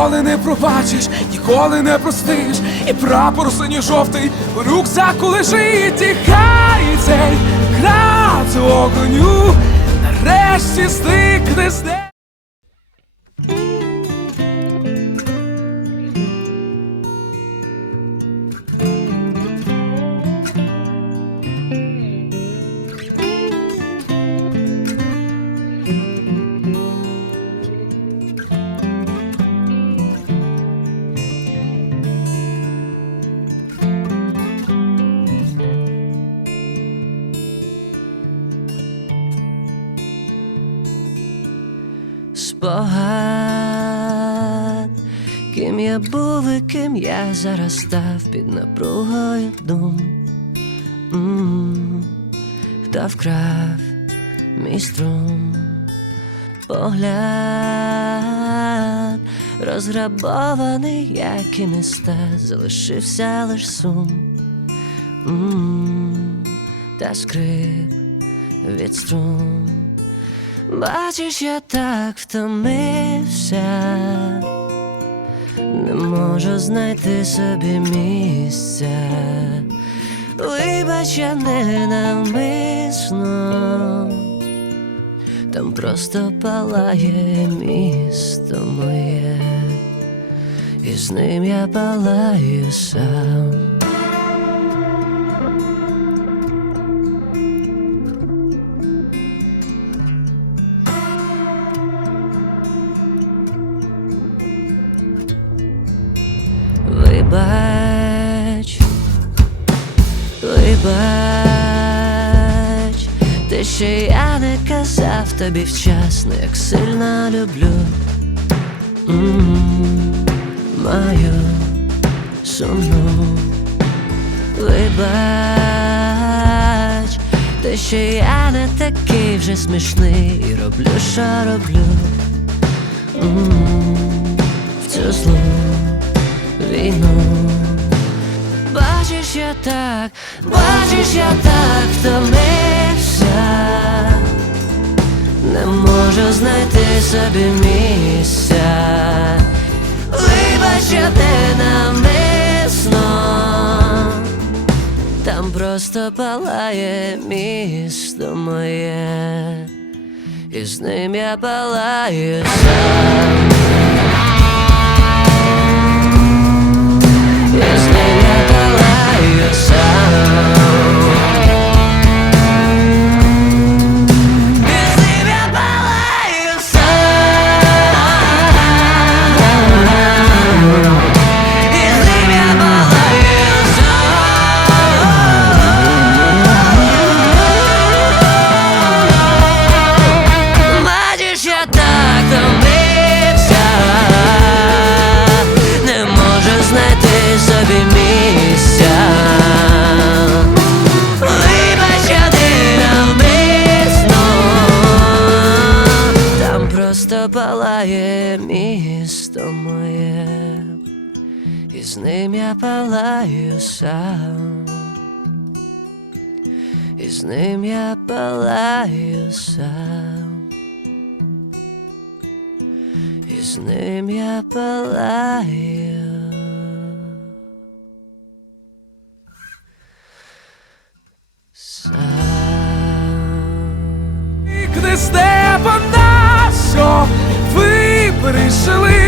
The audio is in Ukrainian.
ніколи не пробачиш, ніколи не простиш, і прапор синьо жовтий в рюкзаку лежить, тікай цей крат огоню, нарешті стикне з ним. Спогад, ким я був і ким я зараз став під напругою дум. Хто вкрав мій струм, погляд розграбований, як і міста, залишився лиш сум. М, Та скрип від струн. Бачиш, я так втомився, не можу знайти собі місця. Вибач, я ненавмисно, там просто палає місто моє, і з ним я палаю сам. Вибач, вибач, те, що я не казав тобі вчасно, як сильно люблю. М, Маю сумну. Вибач, те, що я не такий вже смішний і роблю, що роблю. М, В цю злу війну. Бачиш, я так, бачиш, я так втомився, не можу знайти собі місця. Вибач, я ненавмисно, там просто палає місто моє, і з ним я палаю сам. Місто моє, і з ним я палаю сам. І з ним я палаю сам. І з ним я палаю. Сам. silly